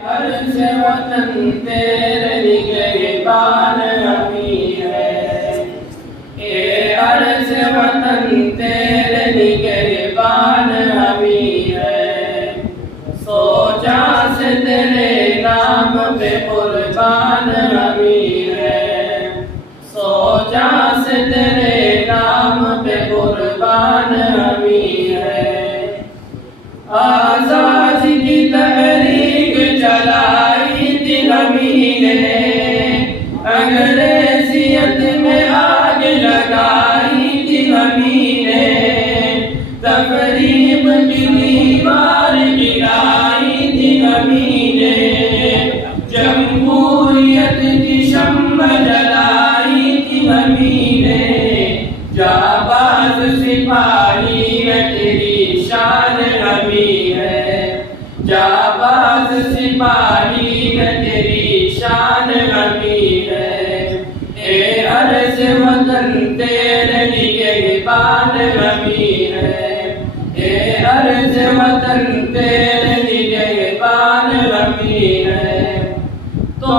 अर्ज़ वतन तेरे निगहबान हमी है, ए अर्ज़ वतन तेरे निगहबान हमी है। सो जां से तेरे नाम पे कुर्बान हमी है, सो जां से तेरे नाम पे कुर्बान हमी है। आज़ादी की तहरीक चलाई थी हमी ने, अंग्रेजियत में आग लगाई थी हमी ने, तकरीब की दीवार गिराई थी हमी ने, जमहूरियत की शम्मा जलाई थी हमी ने। जाबाज सिपाही है तेरी शान हमी है, जाबाज सिपाही है तेरी शान हमी है। ए अर्ज़ वतन तेरे निगहबान हमी है, ए अर्ज़ वतन तेरे निगहबान हमी है। तो